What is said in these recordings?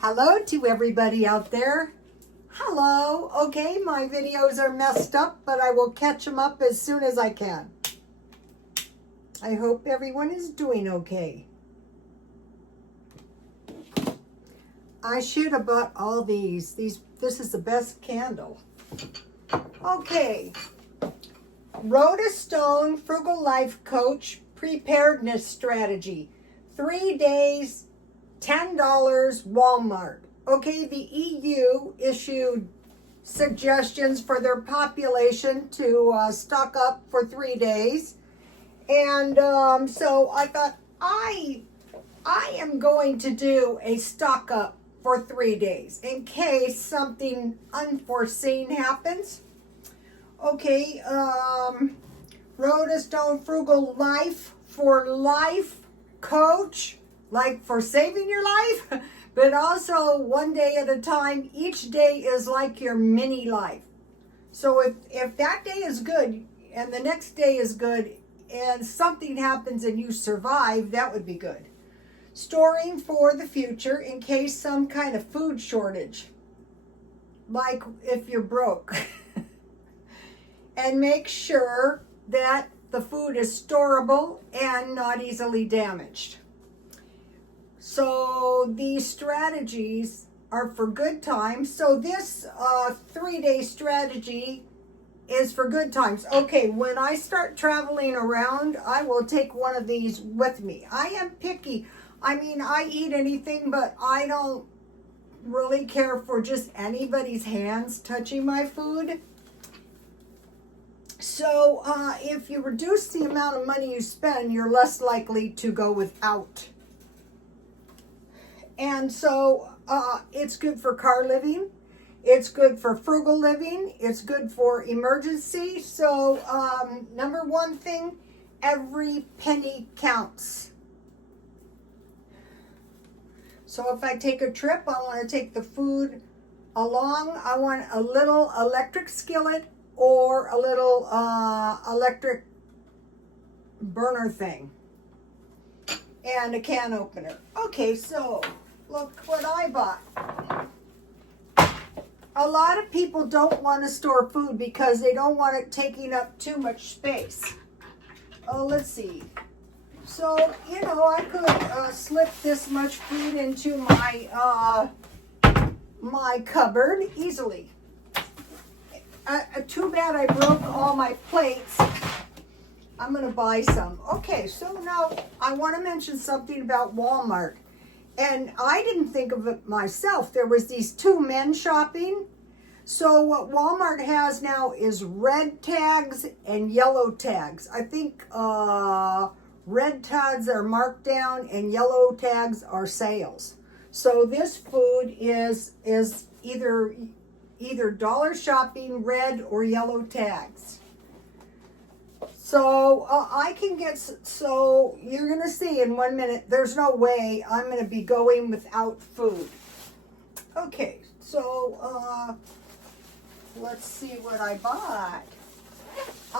Hello to everybody out there. Hello. Okay, my videos are messed up, but I will catch them up as soon as I can. I hope everyone is doing okay. I should have bought all these. This is the best candle. Okay. Rhoda Stone, Frugal Life Coach, Preparedness Strategy. 3 days, $10, Walmart. Okay, the EU issued suggestions for their population to stock up for 3 days. And so I thought, I am going to do a stock up for 3 days in case something unforeseen happens. Okay, Rhoda Stone Frugal Life for Life Coach, like for saving your life, but also 1 day at a time. Each day is like your mini life. So if that day is good and the next day is good and something happens and you survive, that would be good. Storing for the future in case some kind of food shortage, like if you're broke. And make sure that the food is storable and not easily damaged. So these strategies are for good times. So this 3-day strategy is for good times. Okay, when I start traveling around, I will take one of these with me. I am picky. I mean, I eat anything, but I don't really care for just anybody's hands touching my food. So if you reduce the amount of money you spend, you're less likely to go without. And so it's good for car living. It's good for frugal living. It's good for emergency. So number one thing, every penny counts. So if I take a trip, I want to take the food along. I want a little electric skillet or a little electric burner thing and a can opener. Okay, so look what I bought. A lot of people don't want to store food because they don't want it taking up too much space. Oh, let's see. So, you know, I could slip this much food into my my cupboard easily. Too bad I broke all my plates. I'm going to buy some. Okay, so now I want to mention something about Walmart. And I didn't think of it myself. There was these 2 men shopping. So what Walmart has now is red tags and yellow tags. I think red tags are marked down and yellow tags are sales. So this food is either dollar shopping, red or yellow tags. So I can get, so you're going to see in 1 minute, there's no way I'm going to be going without food. Okay, so let's see what I bought.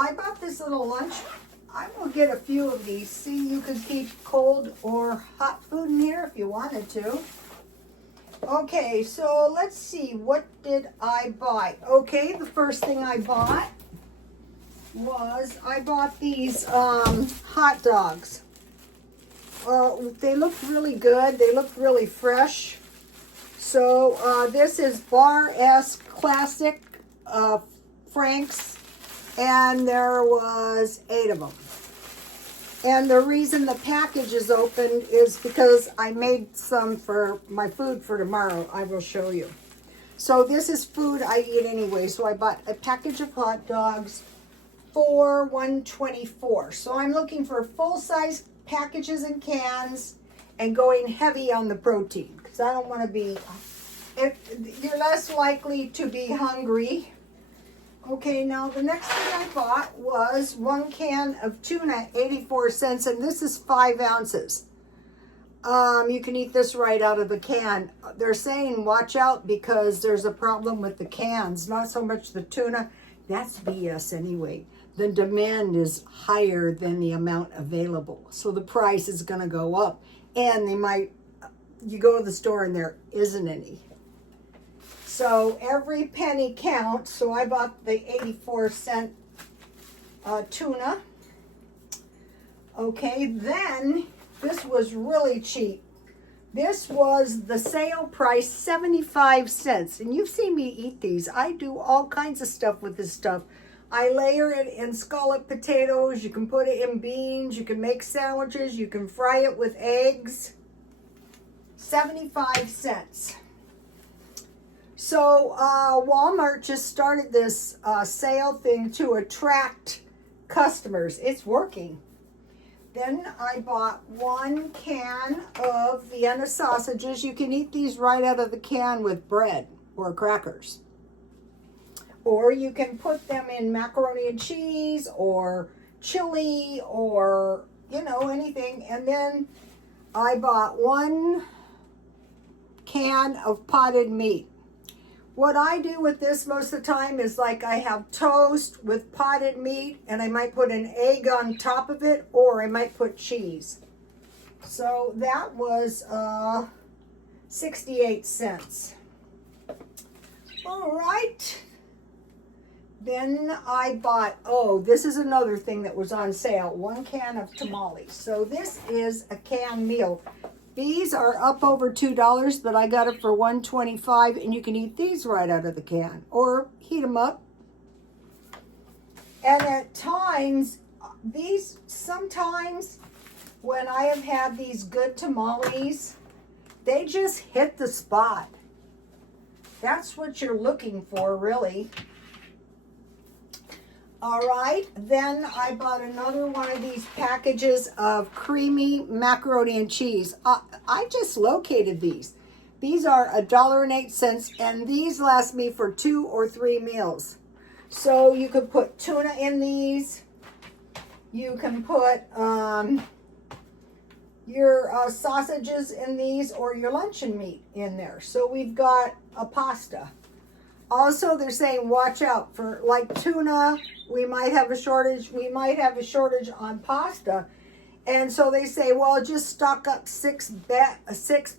I bought this little lunch. I will get a few of these. See, you could keep cold or hot food in here if you wanted to. Okay, so let's see, what did I buy? Okay, the first thing I bought was, I bought these hot dogs. They look really good. They look really fresh. So this is Bar S Classic Franks, and there was 8 of them. And the reason the package is open is because I made some for my food for tomorrow. I will show you. So this is food I eat anyway. So I bought a package of hot dogs for $1.24. So I'm looking for full-size packages and cans and going heavy on the protein because I don't want to be, you're less likely to be hungry. Okay, now the next thing I bought was 1 can of tuna, 84 cents, and this is 5 ounces. You can eat this right out of the can. They're saying watch out because there's a problem with the cans, not so much the tuna. That's BS anyway. The demand is higher than the amount available, so the price is going to go up, and they might you go to the store and there isn't any. So every penny counts. So I bought the 84-cent tuna. Okay, then this was really cheap. This was the sale price, 75 cents. And you've seen me eat these. I do all kinds of stuff with this stuff. I layer it in scalloped potatoes. You can put it in beans. You can make sandwiches. You can fry it with eggs. 75 cents. So Walmart just started this sale thing to attract customers. It's working. Then I bought 1 can of Vienna sausages. You can eat these right out of the can with bread or crackers. Or you can put them in macaroni and cheese or chili or, you know, anything. And then I bought 1 can of potted meat. What I do with this most of the time is like I have toast with potted meat and I might put an egg on top of it, or I might put cheese. So that was 68 cents. All right. Then I bought, oh, this is another thing that was on sale, 1 can of tamales. So this is a canned meal. These are up over $2, but I got it for $1.25, and you can eat these right out of the can or heat them up. And at times, sometimes when I have had these good tamales, they just hit the spot. That's what you're looking for, really. All right, then I bought another one of these packages of creamy macaroni and cheese. I just located these. These are $1.08, and these last me for 2 or 3 meals. So you could put tuna in these. You can put your sausages in these, or your luncheon meat in there. So we've got a pasta. Also, they're saying watch out for, like, tuna. We might have a shortage. We might have a shortage on pasta. And so they say, well, just stock up 6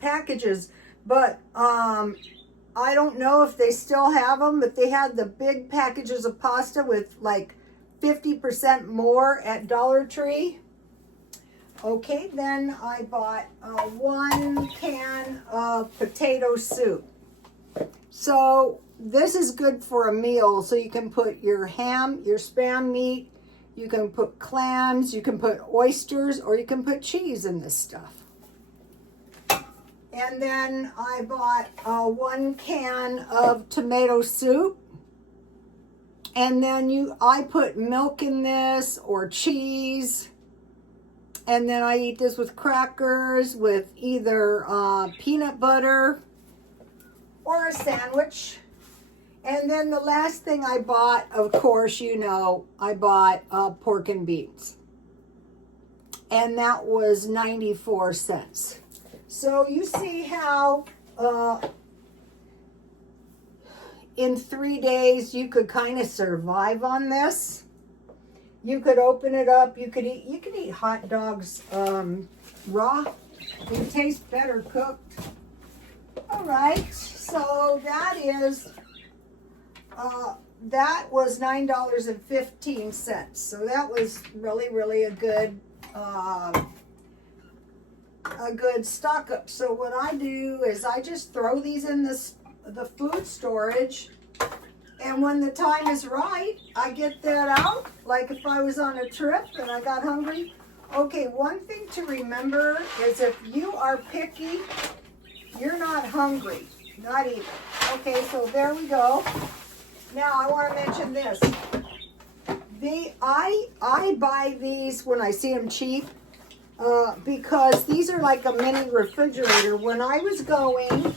packages. But I don't know if they still have them, but they had the big packages of pasta with like 50% more at Dollar Tree. Okay, then I bought 1 can of potato soup. So this is good for a meal. So you can put your ham, your Spam meat, you can put clams, you can put oysters, or you can put cheese in this stuff. And then I bought 1 can of tomato soup. And then I put milk in this, or cheese. And then I eat this with crackers, with either peanut butter or a sandwich. And then the last thing I bought, of course, you know, I bought pork and beans. And that was 94 cents. So you see how in 3 days you could kind of survive on this. You could open it up. You could eat hot dogs raw. They taste better cooked. All right. So that was $9.15. So that was really a good stock up. So what I do is I just throw these in the food storage, and when the time is right, I get that out. Like if I was on a trip and I got hungry. Okay, one thing to remember is if you are picky, you're not hungry. Not even. Okay, so there we go. Now I want to mention this. I buy these when I see them cheap because these are like a mini refrigerator. When I was going,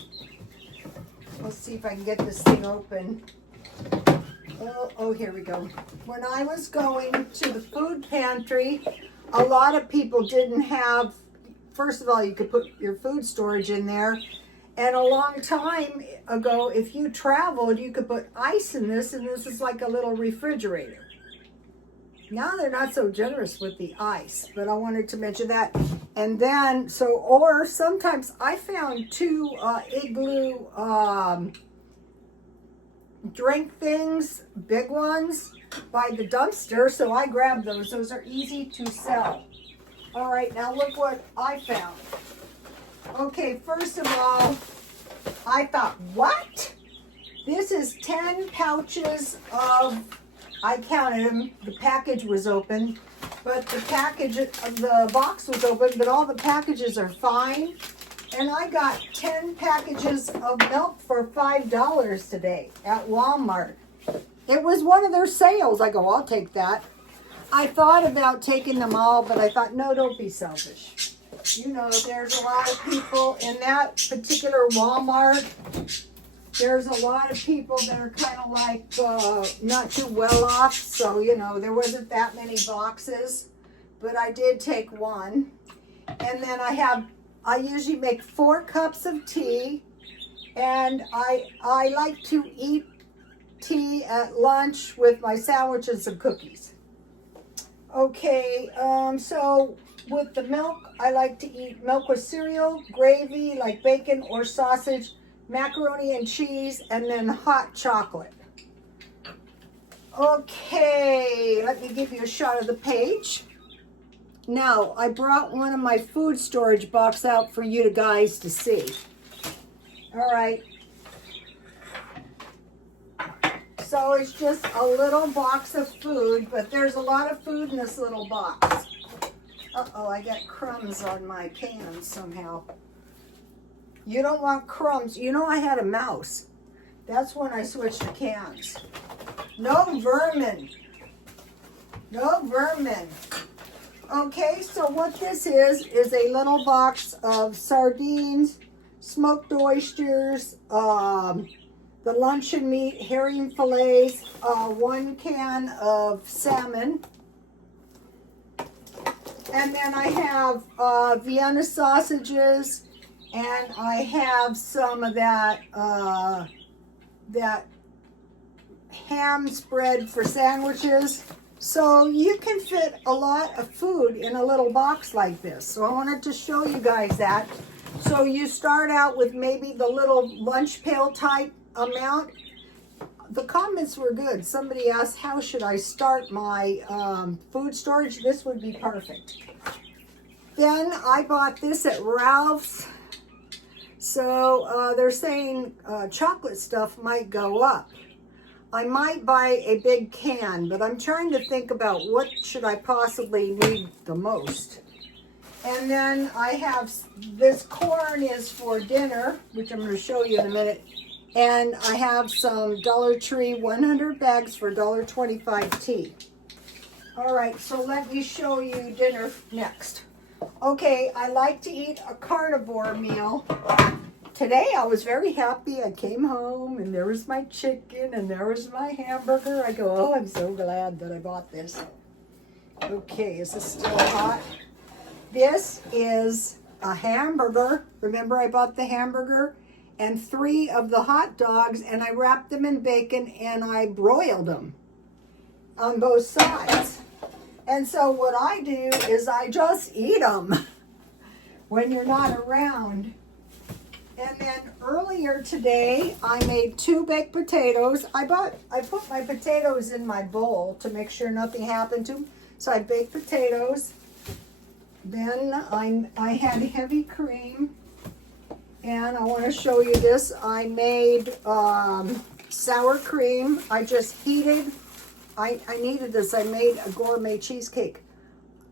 let's see if I can get this thing open. Oh, here we go. When I was going to the food pantry, a lot of people didn't have, first of all, you could put your food storage in there. And a long time ago, if you traveled, you could put ice in this, and this is like a little refrigerator. Now they're not so generous with the ice, but I wanted to mention that. And then, or sometimes I found two Igloo drink things, big ones, by the dumpster, so I grabbed those. Those are easy to sell. All right, now look what I found. Okay, first of all, I thought, what? This is 10 pouches of, I counted them, the package was open, but the box was open, but all the packages are fine. And I got 10 packages of milk for $5 today at Walmart. It was one of their sales. I go, I'll take that. I thought about taking them all, but I thought, no, don't be selfish. You know, there's a lot of people in that particular Walmart. There's a lot of people that are kind of like not too well off. So, you know, there wasn't that many boxes, but I did take one. And then I usually make 4 cups of tea, and I like to eat tea at lunch with my sandwiches and cookies. Okay, so with the milk, I like to eat milk with cereal, gravy like bacon or sausage, macaroni and cheese, and then hot chocolate. Okay, let me give you a shot of the page. Now, I brought one of my food storage box out for you guys to see. All right. So it's just a little box of food, but there's a lot of food in this little box. Uh-oh, I got crumbs on my cans somehow. You don't want crumbs. You know I had a mouse. That's when I switched to cans. No vermin. No vermin. Okay, so what this is a little box of sardines, smoked oysters, the luncheon meat, herring fillets, 1 can of salmon. And then I have Vienna sausages, and I have some of that ham spread for sandwiches. So you can fit a lot of food in a little box like this. So I wanted to show you guys that. So you start out with maybe the little lunch pail type amount. The comments were good. Somebody asked, how should I start my food storage? This would be perfect. Then I bought this at Ralph's. So they're saying chocolate stuff might go up. I might buy a big can, but I'm trying to think about what should I possibly need the most. And then I have this corn is for dinner, which I'm going to show you in a minute. And I have some Dollar Tree 100 bags for $1.25 tea. All right, so let me show you dinner next. Okay, I like to eat a carnivore meal. Today I was very happy. I came home and there was my chicken and there was my hamburger. I go, oh, I'm so glad that I bought this. Okay, is this still hot? This is a hamburger. Remember I bought the hamburger and 3 of the hot dogs, and I wrapped them in bacon and I broiled them on both sides. And so what I do is I just eat them when you're not around. And then earlier today, I made 2 baked potatoes. I put my potatoes in my bowl to make sure nothing happened to them. So I baked potatoes. Then I had heavy cream. And I want to show you this. I made sour cream. I just heated. I needed this. I made a gourmet cheesecake.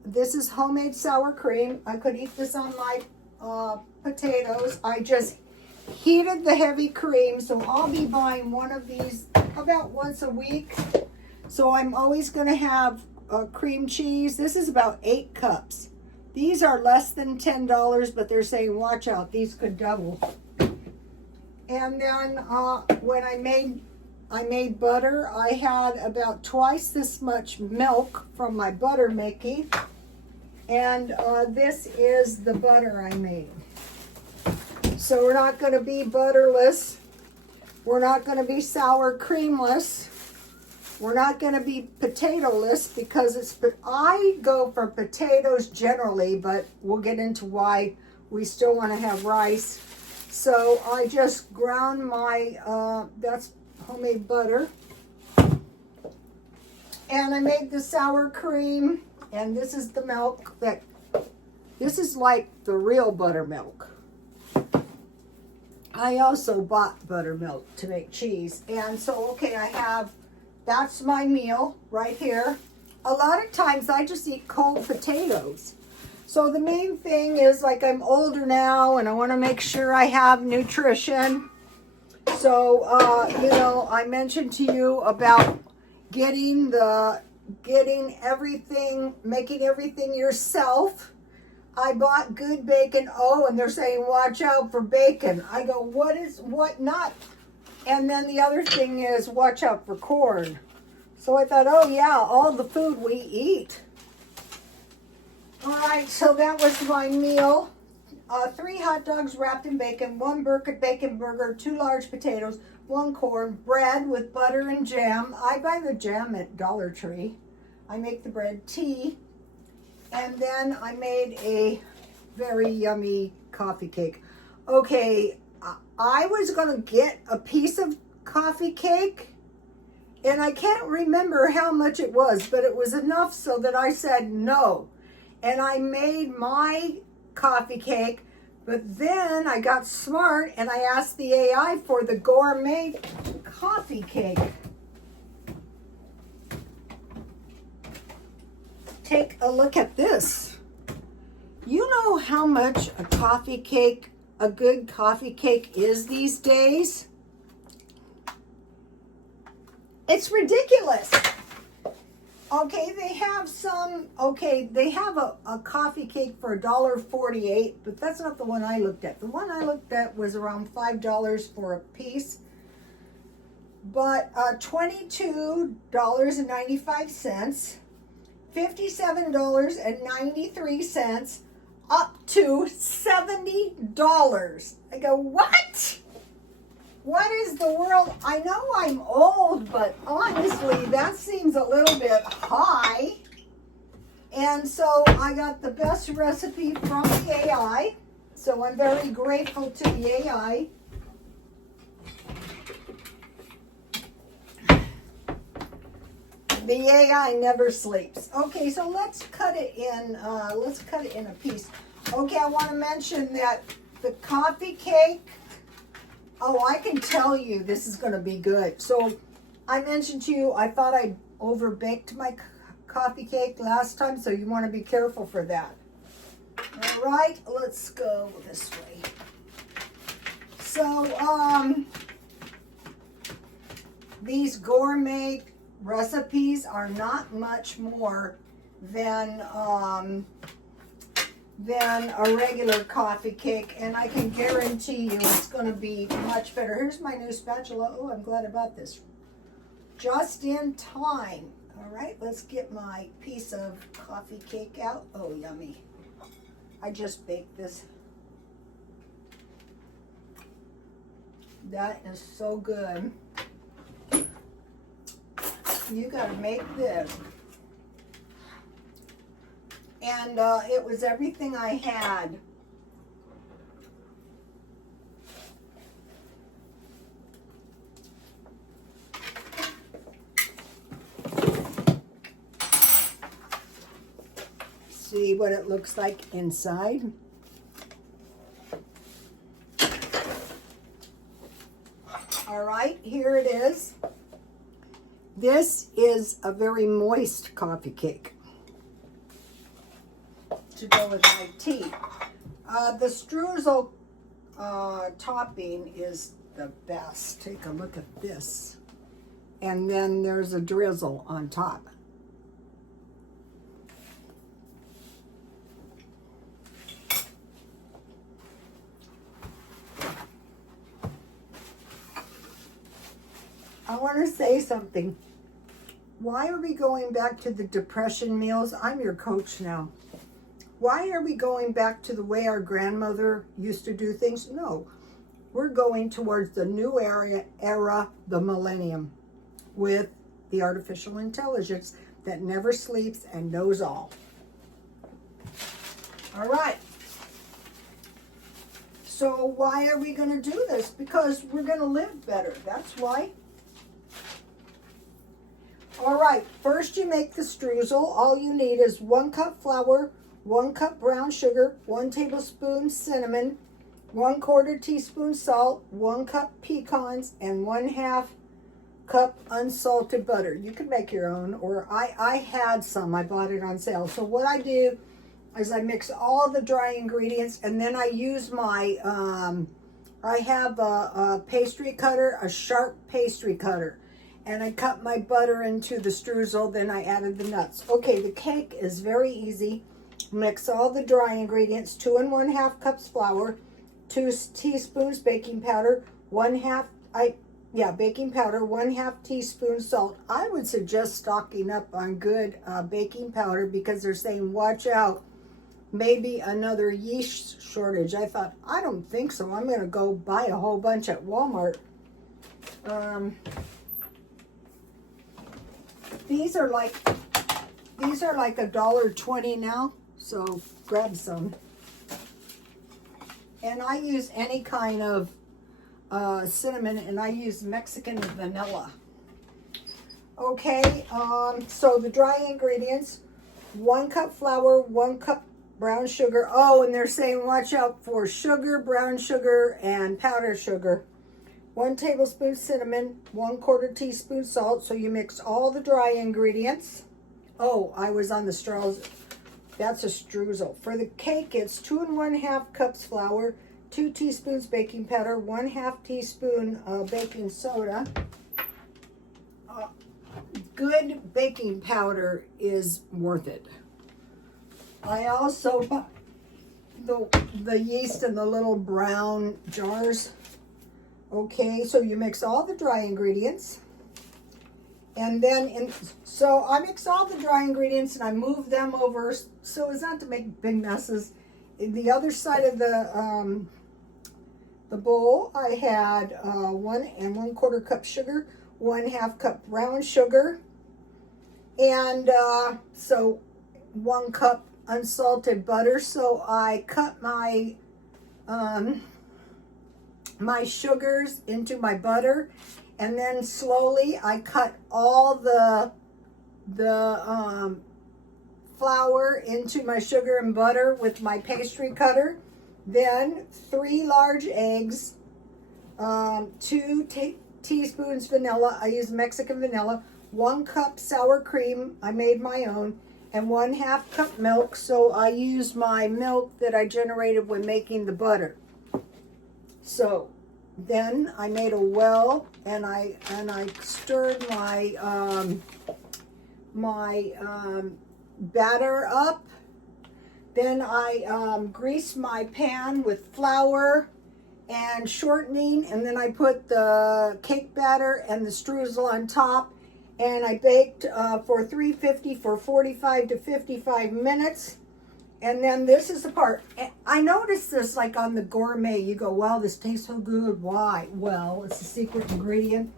This is homemade sour cream. I could eat this on my potatoes. I just heated the heavy cream, so I'll be buying one of these about once a week. So I'm always going to have cream cheese. This is about 8 cups. These are less than $10, but they're saying watch out, these could double. And then when I made butter, I had about twice this much milk from my butter making. And this is the butter I made. So we're not going to be butterless. We're not going to be sour creamless. We're not going to be potato-less because I go for potatoes generally, but we'll get into why we still want to have rice. So I just ground my, that's homemade butter. And I made the sour cream, and this is the milk this is like the real buttermilk. I also bought buttermilk to make cheese. And so, okay, that's my meal right here. A lot of times I just eat cold potatoes. So the main thing is, like, I'm older now and I want to make sure I have nutrition. So, I mentioned to you about making everything yourself. I bought good bacon. Oh, and they're saying, watch out for bacon. I go, what not? And then the other thing is, watch out for corn. So I thought, oh yeah, all the food we eat. All right, so that was my meal. 3 hot dogs wrapped in bacon, 1 bacon burger, 2 large potatoes, 1 corn, bread with butter and jam. I buy the jam at Dollar Tree. I make the bread, tea, and then I made a very yummy coffee cake. Okay, I was going to get a piece of coffee cake, and I can't remember how much it was, but it was enough so that I said no. And I made my coffee cake, but then I got smart and I asked the AI for the gourmet coffee cake. Take a look at this. You know how much a good coffee cake is these days? It's ridiculous. Okay, they have a coffee cake for $1.48, but that's not the one I looked at. The one I looked at was around $5 for a piece. But $22.95, $57.93, up to $70. I go, what? What is the world? I know I'm old, but honestly, that seems a little bit high. And so I got the best recipe from the AI. So I'm very grateful to the AI. The AI never sleeps. Okay, so let's cut it in a piece. Okay, I want to mention that the coffee cake, oh, I can tell you this is going to be good. So I mentioned to you, I thought I overbaked my coffee cake last time, so you want to be careful for that. All right, let's go this way. So these gourmet recipes are not much more than a regular coffee cake, and I can guarantee you it's going to be much better. Here's my new spatula. Oh, I'm glad about this. Just in time. All right, let's get my piece of coffee cake out. Oh, yummy. I just baked this. That is so good. You got to make this. And it was everything I had. See what it looks like inside. All right, here it is. This is a very moist coffee cake to go with my tea. The streusel topping is the best. Take a look at this. And then there's a drizzle on top. I want to say something. Why are we going back to the Depression meals? I'm your coach now. Why are we going back to the way our grandmother used to do things? No, we're going towards the new era, the millennium, with the artificial intelligence that never sleeps and knows all. All right. So why are we going to do this? Because we're going to live better. That's why. All right. First, you make the streusel. All you need is 1 cup flour, 1 cup brown sugar, 1 tablespoon cinnamon, 1/4 teaspoon salt, 1 cup pecans, and 1/2 cup unsalted butter. You can make your own, or I had some. I bought it on sale. So what I do is I mix all the dry ingredients, and then I use my, I have a pastry cutter, a sharp pastry cutter, and I cut my butter into the streusel, then I added the nuts. Okay, the cake is very easy. Mix all the dry ingredients, 2 1/2 cups flour, 2 teaspoons baking powder, baking powder, 1/2 teaspoon salt. I would suggest stocking up on good baking powder because they're saying watch out, maybe another yeast shortage. I thought, I don't think so. I'm going to go buy a whole bunch at Walmart. These are like $1.20 now, so grab some. And I use any kind of cinnamon, and I use Mexican vanilla. Okay, so the dry ingredients: 1 cup flour, 1 cup brown sugar. Oh, and they're saying watch out for sugar, brown sugar, and powdered sugar. 1 tablespoon cinnamon, 1/4 teaspoon salt. So you mix all the dry ingredients. Oh, I was on the straws. That's a streusel. For the cake, it's 2 1/2 cups flour, 2 teaspoons baking powder, 1/2 teaspoon baking soda. Good baking powder is worth it. I also buy the yeast in the little brown jars. Okay, so you mix all the dry ingredients. And then, so I mix all the dry ingredients and I move them over so as not to make big messes. In the other side of the bowl, I had 1 1/4 cup sugar, 1/2 cup brown sugar, and so 1 cup unsalted butter. So I cut my my sugars into my butter, and then slowly I cut all the flour into my sugar and butter with my pastry cutter. Then 3 large eggs, 2 teaspoons vanilla. I use Mexican vanilla. 1 cup sour cream. I made my own. And 1/2 cup milk. So I used my milk that I generated when making the butter. So then I made a well, and I stirred my batter up. Then I greased my pan with flour and shortening, and then I put the cake batter and the streusel on top, and I baked for 350 for 45 to 55 minutes. And then this is the part. I noticed this like on the Gourmet. You go, wow, this tastes so good. Why? Well, it's a secret ingredient.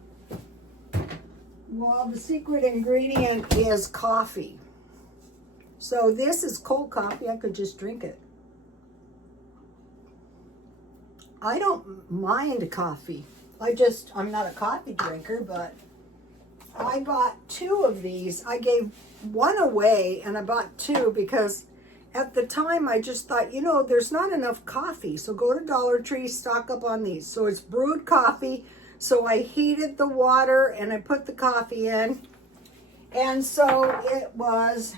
Well, the secret ingredient is coffee. So this is cold coffee. I could just drink it. I don't mind coffee. I'm not a coffee drinker, but I bought 2 of these. I gave 1 away, and I bought 2 because at the time I just thought, there's not enough coffee. So go to Dollar Tree, stock up on these. So it's brewed coffee. So I heated the water and I put the coffee in. And so it was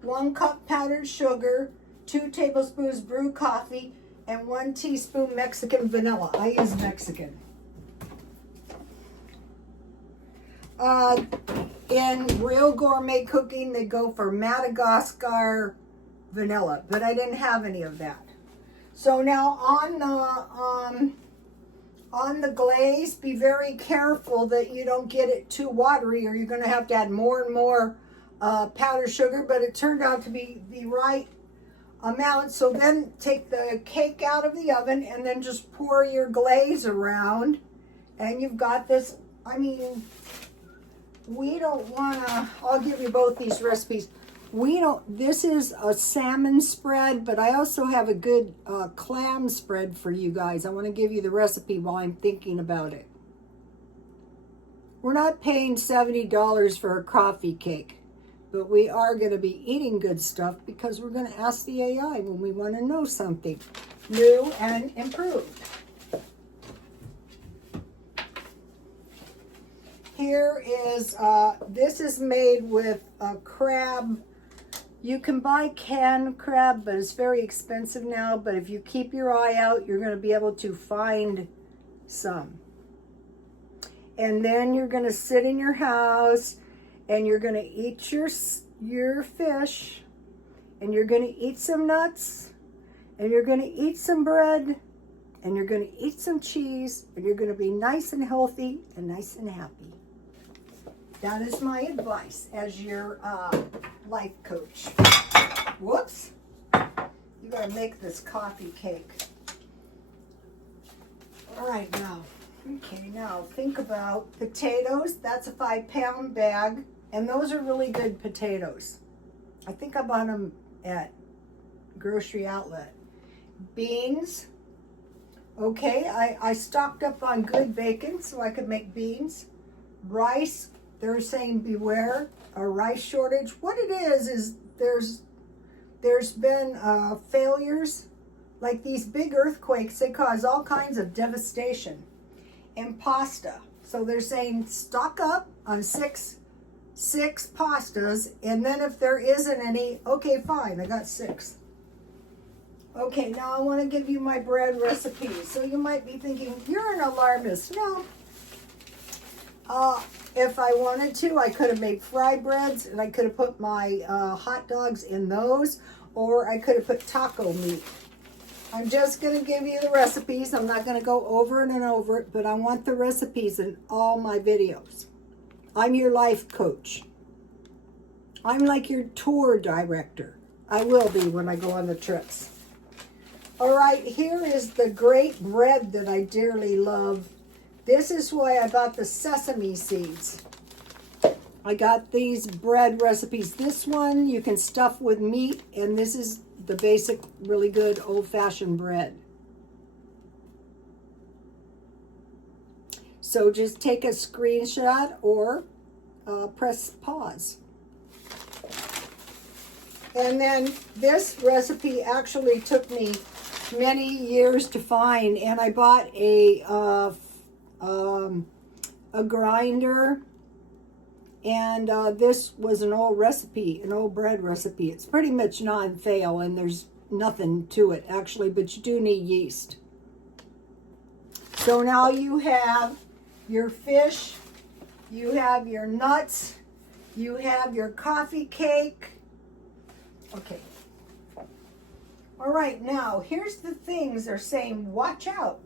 1 cup powdered sugar, 2 tablespoons brewed coffee, and 1 teaspoon Mexican vanilla. I use Mexican. In real gourmet cooking, they go for Madagascar vanilla, but I didn't have any of that. So now on the glaze, be very careful that you don't get it too watery, or you're going to have to add more and more powdered sugar. But it turned out to be the right amount. So then take the cake out of the oven and then just pour your glaze around, and you've got this. I mean, we don't want to, I'll give you both these recipes. This is a salmon spread, but I also have a good clam spread for you guys. I want to give you the recipe while I'm thinking about it. We're not paying $70 for a coffee cake, but we are going to be eating good stuff because we're going to ask the AI when we want to know something new and improved. Here is, this is made with crab. You can buy canned crab, but it's very expensive now. But if you keep your eye out, you're going to be able to find some. And then you're going to sit in your house and you're going to eat your fish, and you're going to eat some nuts, and you're going to eat some bread, and you're going to eat some cheese, and you're going to be nice and healthy and nice and happy. That is my advice as your life coach. Whoops. You gotta make this coffee cake. All right, now. Okay, now think about potatoes. That's a 5-pound bag. And those are really good potatoes. I think I bought them at grocery outlet. Beans. Okay, I stocked up on good bacon so I could make beans. Rice. They're saying beware a rice shortage. What it is there's been failures, like these big earthquakes. They cause all kinds of devastation. And pasta. So they're saying stock up on six pastas, and then if there isn't any, okay, fine, I got 6. Okay, now I want to give you my bread recipe. So you might be thinking, you're an alarmist. No. If I wanted to, I could have made fry breads, and I could have put my hot dogs in those, or I could have put taco meat. I'm just going to give you the recipes. I'm not going to go over it and over it, but I want the recipes in all my videos. I'm your life coach. I'm like your tour director. I will be when I go on the trips. All right, here is the great bread that I dearly love. This is why I bought the sesame seeds. I got these bread recipes. This one you can stuff with meat, and this is the basic, really good old-fashioned bread. So just take a screenshot or press pause. And then this recipe actually took me many years to find, and I bought a grinder, and this was an old recipe, an old bread recipe. It's pretty much non-fail, and there's nothing to it actually, but you do need yeast. So now you have your fish, you have your nuts, you have your coffee cake. Okay. All right, now here's the things they're saying, watch out.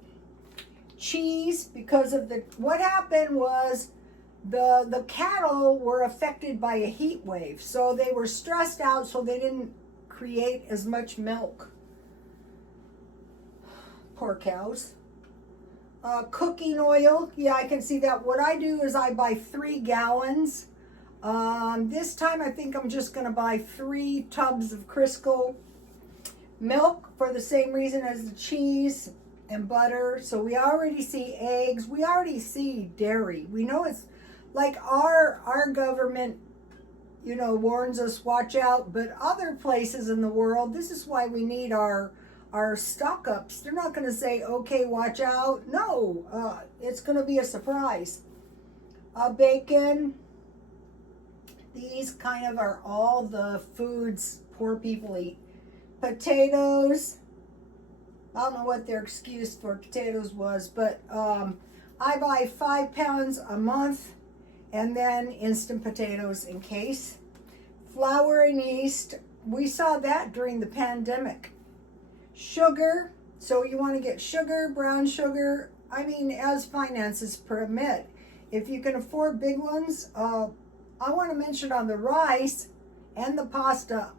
Cheese, because of what happened was the cattle were affected by a heat wave, so they were stressed out, so they didn't create as much milk. Poor cows. Cooking oil, yeah, I can see that. What I do is I buy 3 gallons. This time I think I'm just going to buy 3 tubs of Crisco. Milk for the same reason as the cheese and butter. So we already see eggs. We already see dairy. We know it's like our government, you know, warns us, watch out. But other places in the world, this is why we need our stock ups. They're not going to say, okay, watch out. No, it's going to be a surprise. Bacon. These kind of are all the foods poor people eat. Potatoes. I don't know what their excuse for potatoes was, but I buy 5 pounds a month, and then instant potatoes in case. Flour and yeast. We saw that during the pandemic. Sugar. So you want to get sugar, brown sugar. I mean, as finances permit. If you can afford big ones, I want to mention on the rice and the pasta.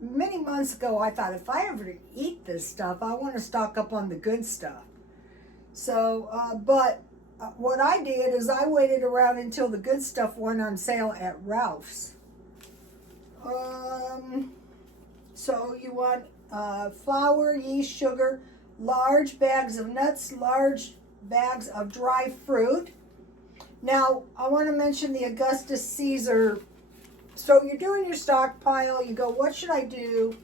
Many months ago, I thought if I ever eat this stuff, I want to stock up on the good stuff. So, but what I did is I waited around until the good stuff went on sale at Ralph's. So you want flour, yeast, sugar, large bags of nuts, large bags of dry fruit. Now, I want to mention the Augustus Caesar. So you're doing your stockpile. You go, what should I do?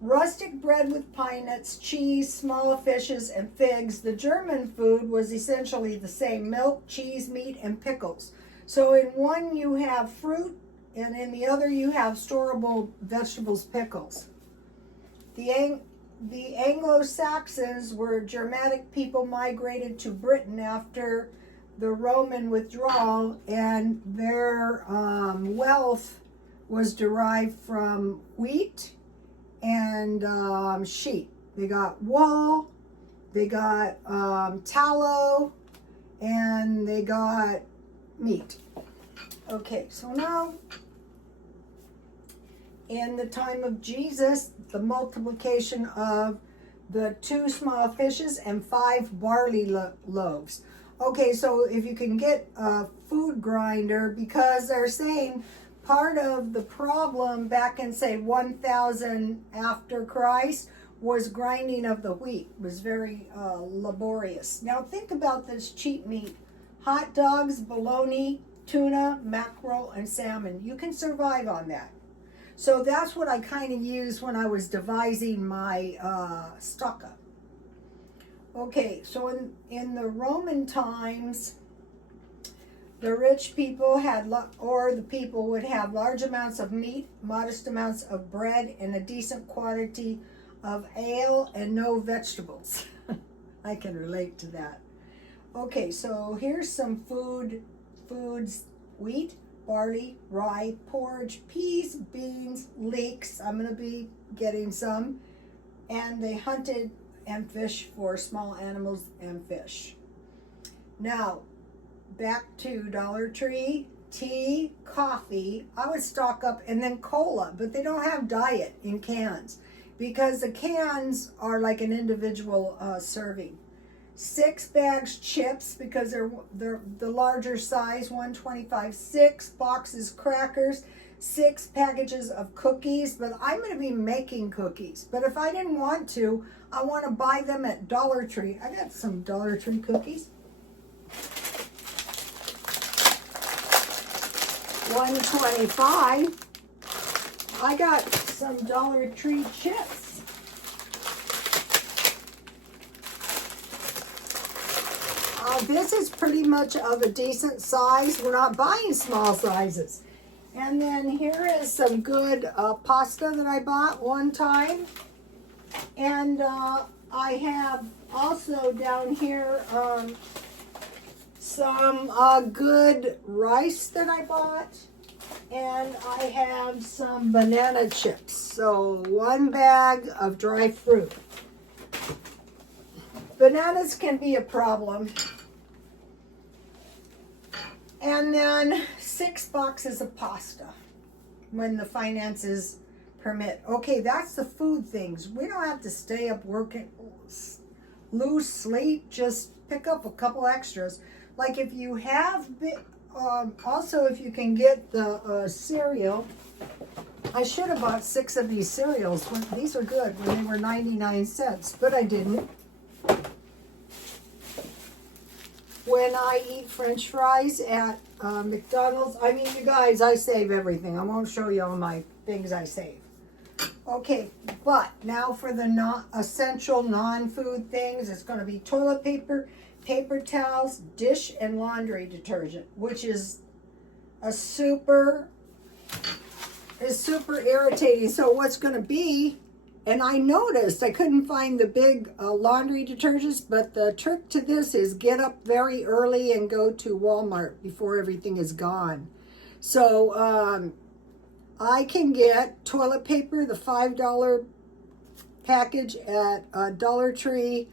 Rustic bread with pine nuts, cheese, small fishes, and figs. The German food was essentially the same: milk, cheese, meat, and pickles. So in one you have fruit, and in the other you have storable vegetables, pickles. The Anglo-Saxons were Germanic people migrated to Britain after the Roman withdrawal, and their wealth was derived from wheat and sheep. They got wool, they got tallow, and they got meat. Okay, so now in the time of Jesus, the multiplication of the 2 small fishes and 5 barley loaves. Okay, so if you can get a food grinder, because they're saying part of the problem back in, say, 1000 after Christ was grinding of the wheat. It was very laborious. Now think about this cheap meat: hot dogs, bologna, tuna, mackerel, and salmon. You can survive on that. So that's what I kind of used when I was devising my stock up. Okay, so in the Roman times, the rich people had, or the people would have large amounts of meat, modest amounts of bread, and a decent quantity of ale and no vegetables. I can relate to that. Okay, so here's some foods: wheat, barley, rye, porridge, peas, beans, leeks. I'm going to be getting some. And they hunted and fished for small animals and fish. Now, back to Dollar Tree, tea, coffee. I would stock up, and then cola, but they don't have diet in cans because the cans are like an individual serving. 6 bags chips because they're the larger size, 125. 6 boxes crackers, 6 packages of cookies, but I'm going to be making cookies. But if I didn't want to, I want to buy them at Dollar Tree. I got some Dollar Tree cookies. 125. I got some Dollar Tree chips. This is pretty much of a decent size. We're not buying small sizes. And then here is some good pasta that I bought one time. And I have also down here some good rice that I bought. And I have some banana chips. So 1 bag of dry fruit. Bananas can be a problem. And then 6 boxes of pasta when the finances permit. Okay, that's the food things. We don't have to stay up working, lose sleep, just pick up a couple extras. Like if you have, also if you can get the cereal. I should have bought 6 of these cereals. These were good when they were 99 cents, but I didn't. When I eat French fries at McDonald's, I mean, you guys, I save everything. I won't show you all my things I save. Okay, but now for the non-essential, non-food things, it's going to be toilet paper, paper towels, dish and laundry detergent, which is super irritating. So what's going to be, and I noticed I couldn't find the big laundry detergents, but the trick to this is get up very early and go to Walmart before everything is gone. So I can get toilet paper, the $5 package at Dollar Tree,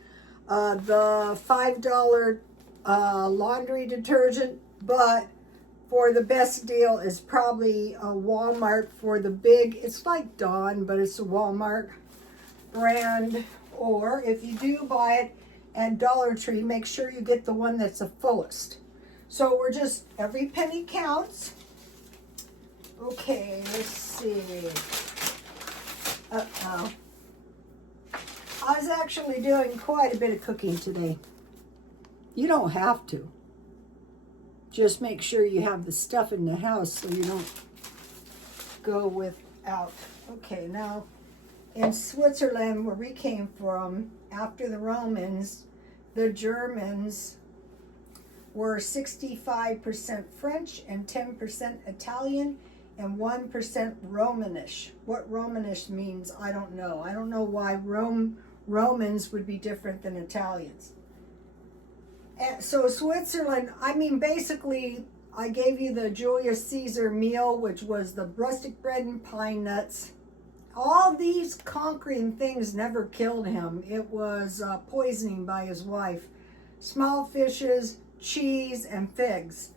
the $5 laundry detergent, but for the best deal is probably Walmart for the big, it's like Dawn, but it's a Walmart brand. Or if you do buy it and Dollar Tree, make sure you get the one that's the fullest. So we're just, every penny counts. Okay, let's see. Uh-oh. I was actually doing quite a bit of cooking today. You don't have to. Just make sure you have the stuff in the house so you don't go without. Okay, now in Switzerland, where we came from, after the Romans, the Germans were 65% French and 10% Italian and 1% Romanish. What Romanish means, I don't know. I don't know why Romans would be different than Italians. And so Switzerland, I mean, basically, I gave you the Julius Caesar meal, which was the rustic bread and pine nuts. All these conquering things never killed him. It was poisoning by his wife. Small fishes, cheese, and figs.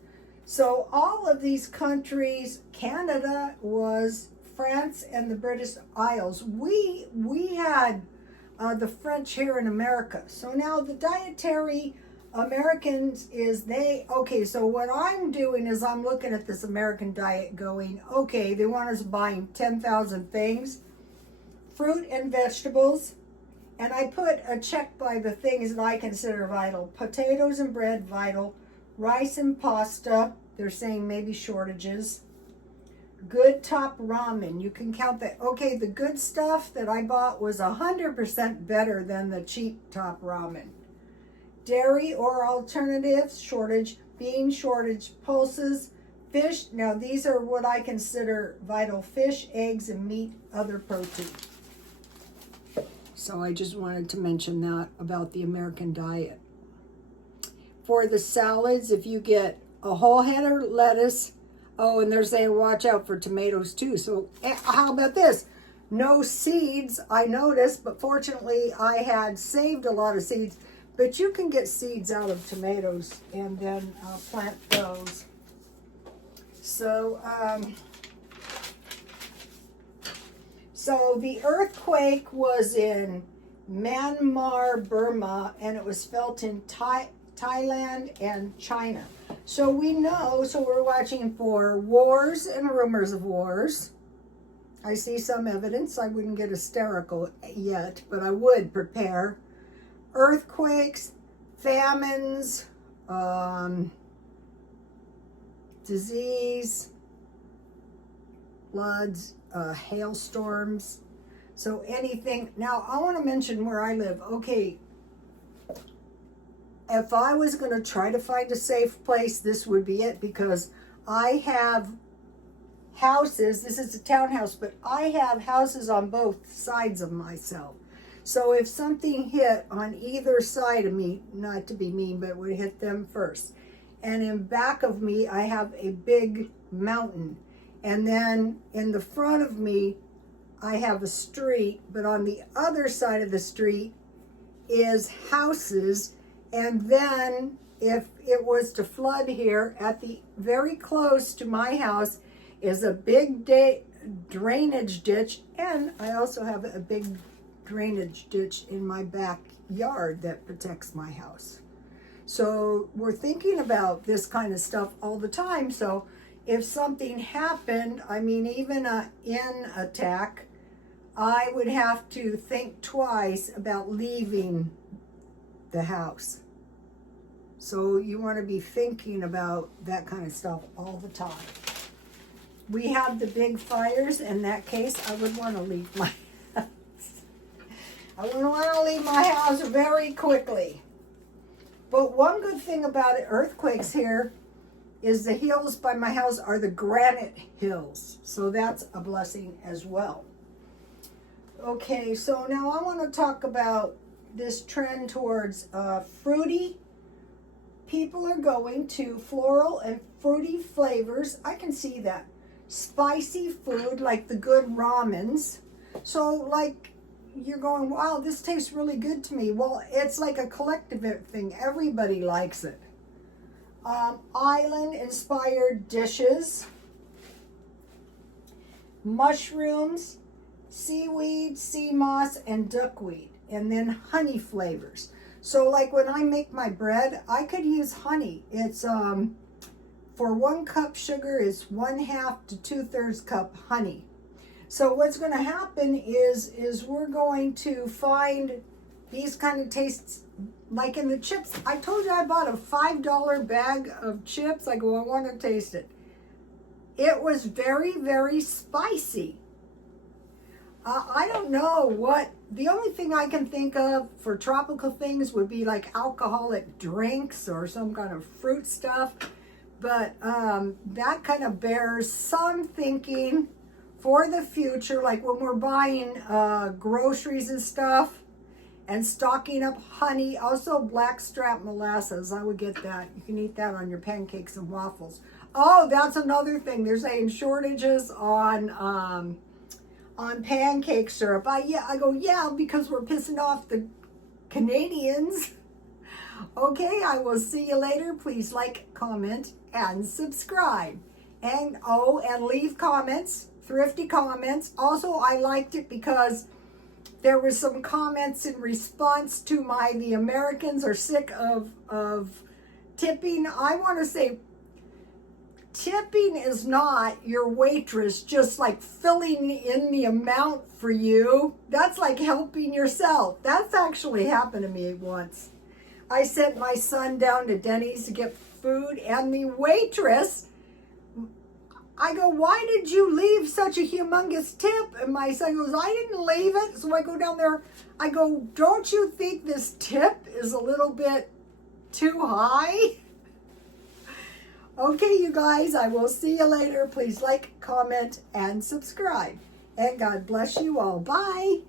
So all of these countries, Canada was France and the British Isles. We had the French here in America. So now the dietary Americans is okay, so what I'm doing is I'm looking at this American diet going, okay, they want us buying 10,000 things, fruit and vegetables, and I put a check by the things that I consider vital. Potatoes and bread, vital. Rice and pasta, they're saying maybe shortages. Good top ramen, you can count that. Okay, the good stuff that I bought was 100% better than the cheap top ramen. Dairy or alternatives, shortage. Bean shortage, pulses. Fish, now these are what I consider vital. Fish, eggs, and meat, other protein. So I just wanted to mention that about the American diet. For the salads, if you get a whole head of lettuce, oh, and they're saying watch out for tomatoes too. So how about this? No seeds, I noticed, but fortunately I had saved a lot of seeds. But you can get seeds out of tomatoes and then plant those. So, so the earthquake was in Myanmar, Burma, and it was felt in Thailand and China. So we know, so we're watching for wars and rumors of wars. I see some evidence. I wouldn't get hysterical yet, but I would prepare. Earthquakes, famines, disease, floods, hailstorms. So anything. Now, I want to mention where I live. Okay, if I was going to try to find a safe place, this would be it, because I have houses. This is a townhouse, but I have houses on both sides of myself. So if something hit on either side of me, not to be mean, but it would hit them first. And in back of me, I have a big mountain. And then in the front of me, I have a street, but on the other side of the street is houses. And then if it was to flood here, at the very close to my house is a big drainage ditch. And I also have a big drainage ditch in my backyard that protects my house. So we're thinking about this kind of stuff all the time. So if something happened, I mean, even an attack, I would have to think twice about leaving the house. So you want to be thinking about that kind of stuff all the time. We have the big fires. In that case, I would want to leave my house. I would want to leave my house very quickly. But one good thing about earthquakes here is the hills by my house are the granite hills. So that's a blessing as well. Okay, so now I want to talk about this trend towards fruity. People are going to floral and fruity flavors. I can see that. Spicy food like the good ramens. So like you're going, wow, this tastes really good to me. Well, it's like a collective thing. Everybody likes it. Island-inspired dishes. Mushrooms, seaweed, sea moss, and duckweed. And then honey flavors. So like when I make my bread, I could use honey. It's for 1 cup sugar is 1/2 to 2/3 cup honey. So what's going to happen is we're going to find these kind of tastes like in the chips. I told you I bought a $5 bag of chips. I go, I want to taste it. It was very, very spicy. I don't know what, the only thing I can think of for tropical things would be like alcoholic drinks or some kind of fruit stuff. But that kind of bears some thinking for the future, like when we're buying groceries and stuff and stocking up honey. Also blackstrap molasses, I would get that. You can eat that on your pancakes and waffles. Oh, that's another thing. They're saying shortages on pancake syrup. I go, yeah, because we're pissing off the Canadians. Okay, I will see you later. Please like, comment, and subscribe. And leave comments, thrifty comments. Also, I liked it because there were some comments in response to the Americans are sick of tipping. I want to say tipping is not your waitress just like filling in the amount for you. That's like helping yourself. That's actually happened to me once. I sent my son down to Denny's to get food, and the waitress, I go, why did you leave such a humongous tip? And my son goes, I didn't leave it. So I go down there. I go, don't you think this tip is a little bit too high? Okay, you guys, I will see you later. Please like, comment, and subscribe. And God bless you all. Bye.